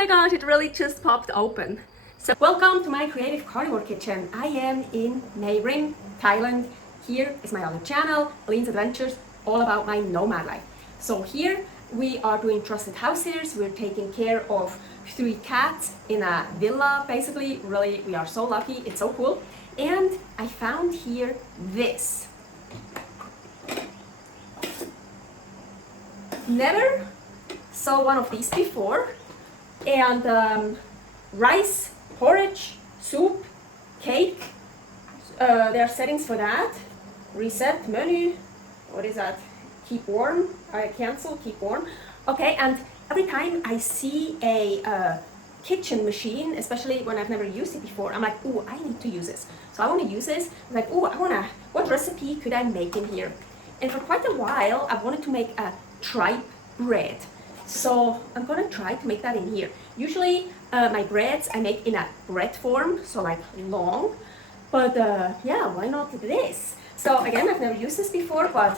my gosh, it really just popped open. So welcome to my creative carnivore kitchen. I am in Mae Rim, Thailand. Here is my other channel, Aline's Adventures, all about my nomad life. So here we are doing trusted house sitters. We're taking care of 3 cats in a villa, basically. Really, we are so lucky. It's so cool. And I found here this. Never saw one of these before. And rice, porridge, soup, cake. There are settings for that. Reset, menu. What is that? Keep warm. Cancel, keep warm. Okay, and every time I see a kitchen machine, especially when I've never used it before, I'm like, ooh, I need to use this. So I want to use this. I'm like, ooh, what recipe could I make in here? And for quite a while, I wanted to make a tripe bread. So I'm gonna try to make that in here. Usually my breads I make in a bread form, so like long. But yeah, why not this? So again, I've never used this before, but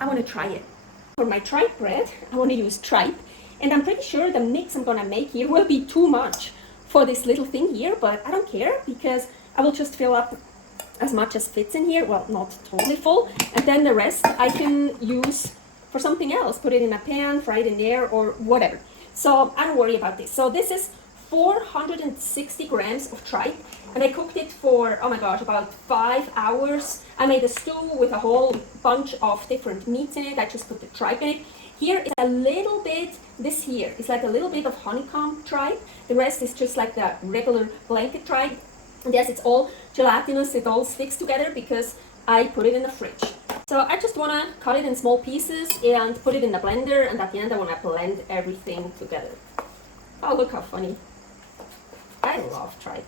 I want to try it. For my tripe bread, I want to use tripe. And I'm pretty sure the mix I'm gonna make here will be too much for this little thing here, but I don't care because I will just fill up as much as fits in here. Well, not totally full. And then the rest I can use for something else. Put it in a pan, fry it in there, or whatever. So I don't worry about this. So this is 460 grams of tripe. And I cooked it for, oh my gosh, about 5 hours. I made a stew with a whole bunch of different meats in it. I just put the tripe in it. Here is a little bit, this here is like a little bit of honeycomb tripe. The rest is just like the regular blanket tripe. And yes, it's all gelatinous. It all sticks together because I put it in the fridge. So I just want to cut it in small pieces and put it in the blender. And at the end, I want to blend everything together. Oh, look how funny. I love tripe.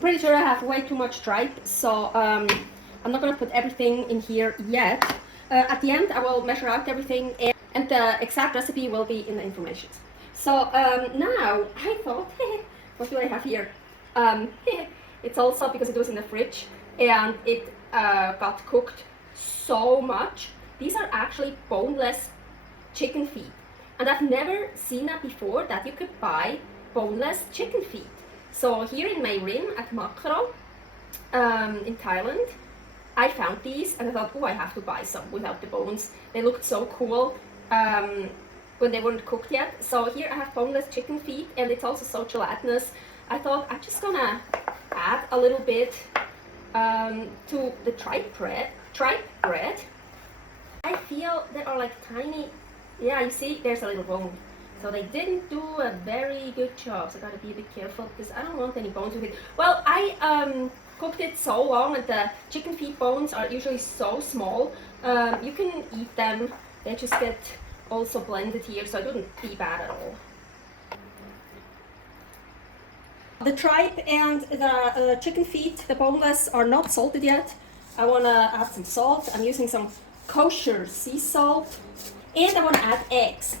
Pretty sure I have way too much tripe, so I'm not going to put everything in here yet. At the end, I will measure out everything, and the exact recipe will be in the information. So now I thought, what do I have here? It's also because it was in the fridge and it got cooked so much. These are actually boneless chicken feet, and I've never seen that before, that you could buy boneless chicken feet. So here in Mae Rim at Makro in Thailand, I found these and I thought, oh, I have to buy some without the bones. They looked so cool when they weren't cooked yet. So here I have boneless chicken feet, and it's also so gelatinous. I thought I'm just gonna add a little bit to the tripe bread. I feel they are like tiny. Yeah, you see, there's a little bone. So they didn't do a very good job, so I gotta be a bit careful because I don't want any bones with it. Well, I cooked it so long, and the chicken feet bones are usually so small. You can eat them, they just get also blended here, so it wouldn't be bad at all. The tripe and the chicken feet, the boneless, are not salted yet. I wanna add some salt. I'm using some kosher sea salt, and I wanna add eggs.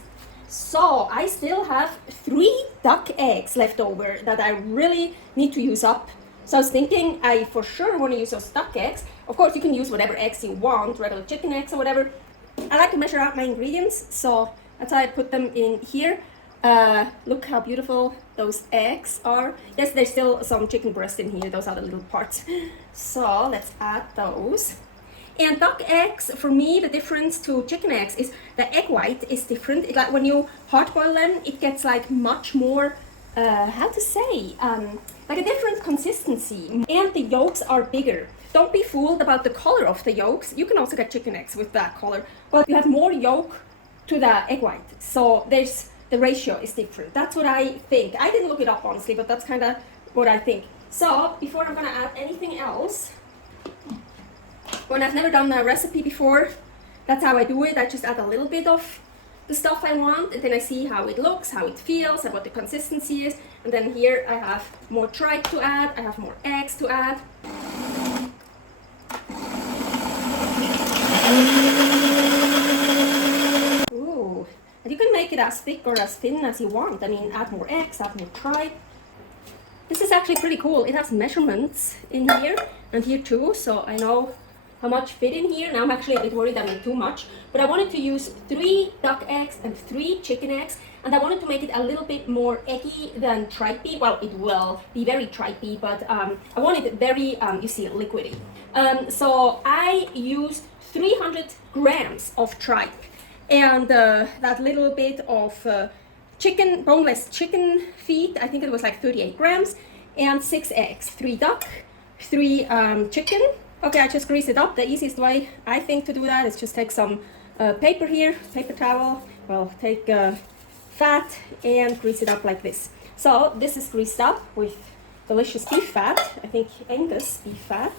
So I still have 3 duck eggs left over that I really need to use up. So I was thinking I for sure want to use those duck eggs. Of course, you can use whatever eggs you want, regular chicken eggs or whatever. I like to measure out my ingredients, so that's how I put them in here. Look how beautiful those eggs are. Yes, there's still some chicken breast in here. Those are the little parts. So let's add those. And duck eggs, for me, the difference to chicken eggs is the egg white is different. It's like when you hard boil them, it gets like much more, how to say, like a different consistency. And the yolks are bigger. Don't be fooled about the color of the yolks. You can also get chicken eggs with that color, but you have more yolk to the egg white. So the ratio is different. That's what I think. I didn't look it up honestly, but that's kind of what I think. So before I'm gonna add anything else, when I've never done a recipe before, that's how I do it. I just add a little bit of the stuff I want, and then I see how it looks, how it feels, and what the consistency is. And then here I have more tripe to add, I have more eggs to add. Ooh, and you can make it as thick or as thin as you want. I mean, add more eggs, add more tripe. This is actually pretty cool. It has measurements in here and here too, so I know how much fit in here. Now I'm actually a bit worried I made too much, but I wanted to use 3 duck eggs and 3 chicken eggs, and I wanted to make it a little bit more eggy than tripe. Well, it will be very tripe, but I wanted it very, you see, liquidy. So I used 300 grams of tripe and that little bit of chicken, boneless chicken feet. I think it was like 38 grams, and 6 eggs, 3 duck, 3 chicken. Okay, I just grease it up. The easiest way I think to do that is just take some paper here, paper towel. Well, take fat and grease it up like this. So this is greased up with delicious beef fat. I think Angus beef fat.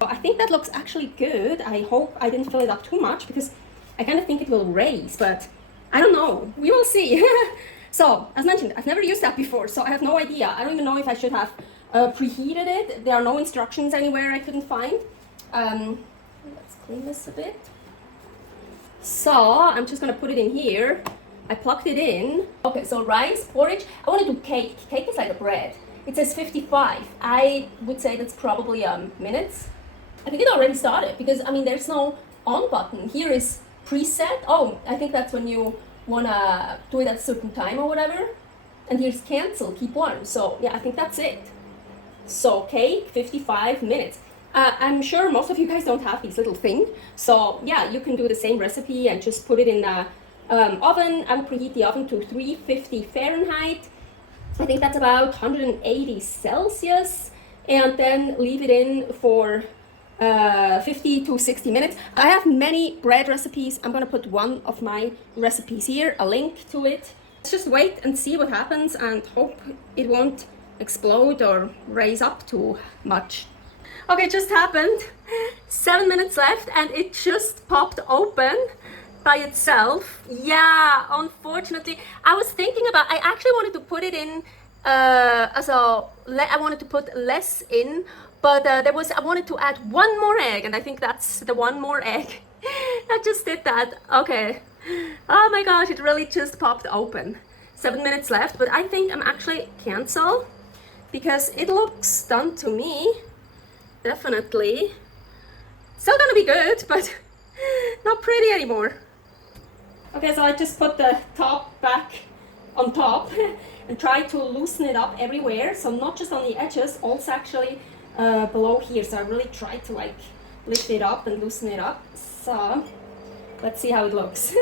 I think that looks actually good. I hope I didn't fill it up too much because I kind of think it will raise, but I don't know. We will see. So, as mentioned, I've never used that before, so I have no idea. I don't even know if I should have preheated it. There are no instructions anywhere I couldn't find. Let's clean this a bit. So, I'm just gonna put it in here. I plugged it in. Okay, so rice, porridge. I want to do cake. Cake is like a bread. It says 55. I would say that's probably minutes. I think it already started because, I mean, there's no on button. Here is preset. Oh, I think that's when you wanna do it at a certain time or whatever. And here's cancel, keep warm. So yeah, I think that's it. So cake, 55 minutes. I'm sure most of you guys don't have these little things. So yeah, you can do the same recipe and just put it in the oven. I would preheat the oven to 350 Fahrenheit. I think that's about 180 Celsius. And then leave it in for 50 to 60 minutes. I have many bread recipes. I'm gonna put one of my recipes here, a link to it. Let's just wait and see what happens and hope it won't explode or raise up too much. Okay, it just happened. 7 minutes left and it just popped open by itself. Yeah, unfortunately. I was thinking about, I actually wanted to put it in, I wanted to put less in, but I wanted to add 1 more egg, and I think that's the 1 more egg. I just did that. Okay. Oh my gosh, it really just popped open. 7 minutes left, but I think I'm actually cancel because it looks done to me. Definitely. Still gonna be good, but not pretty anymore. Okay, so I just put the top back on top and try to loosen it up everywhere. So not just on the edges, also actually below here. So I really try to like lift it up and loosen it up. So let's see how it looks.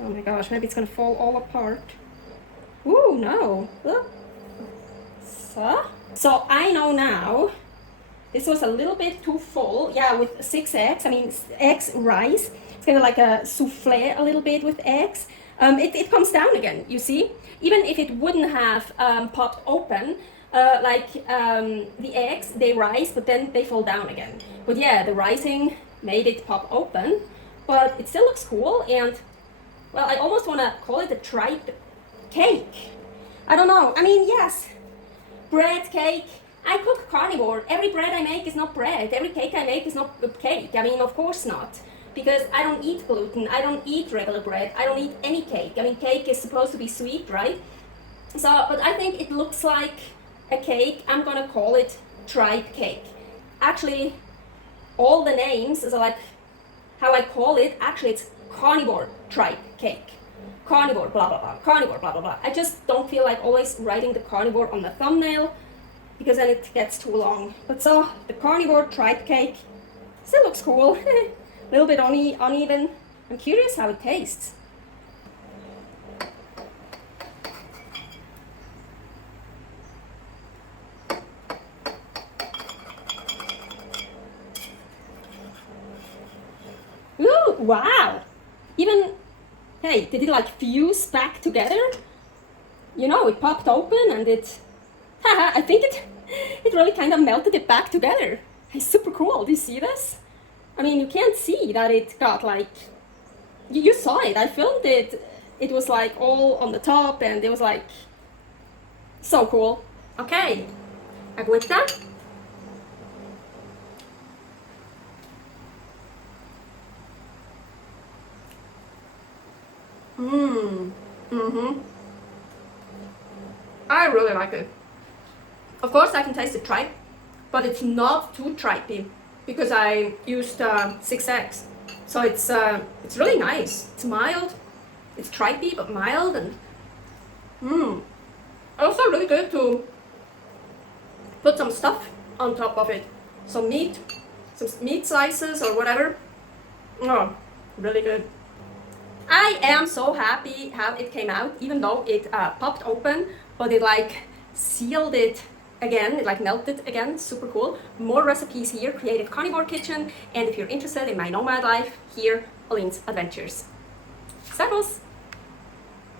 Oh my gosh, maybe it's gonna fall all apart. Ooh, no. Look. So I know now this was a little bit too full. Yeah, with 6 eggs. I mean, eggs, rice. It's kind of like a souffle a little bit with eggs. It comes down again, you see? Even if it wouldn't have popped open, the eggs, they rise, but then they fall down again. But yeah, the rising made it pop open, but it still looks cool. And well, I almost want to call it a tripe cake. I don't know. I mean, yes, bread, cake. I cook carnivore. Every bread I make is not bread. Every cake I make is not a cake. I mean, of course not. Because I don't eat gluten. I don't eat regular bread. I don't eat any cake. I mean, cake is supposed to be sweet, right? So, but I think it looks like a cake. I'm gonna call it tripe cake. Actually, all the names, so like how I call it, actually it's carnivore tripe cake. Carnivore, blah, blah, blah. Carnivore, blah, blah, blah. I just don't feel like always writing the carnivore on the thumbnail, because then it gets too long. But so, the carnivore tripe cake still looks cool. A little bit uneven. I'm curious how it tastes. Ooh, wow! Even, hey, did it like fuse back together? You know, it popped open and it, I think it really kind of melted it back together. It's super cool. Do you see this? I mean, you can't see that it got like, you saw it. I filmed it. It was like all on the top and it was like so cool. Okay, agüita. I really like it. Of course, I can taste the tripe, but it's not too tripey because I used 6 eggs. So it's really nice. It's mild. It's tripey but mild, and also really good to put some stuff on top of it. Some meat slices or whatever. Oh, really good. I am so happy how it came out, even though it popped open, but it like sealed it again, it like melted again. Super cool. More recipes here, Creative Carnivore Kitchen, and if you're interested in my nomad life, here, Aline's Adventures. Servus!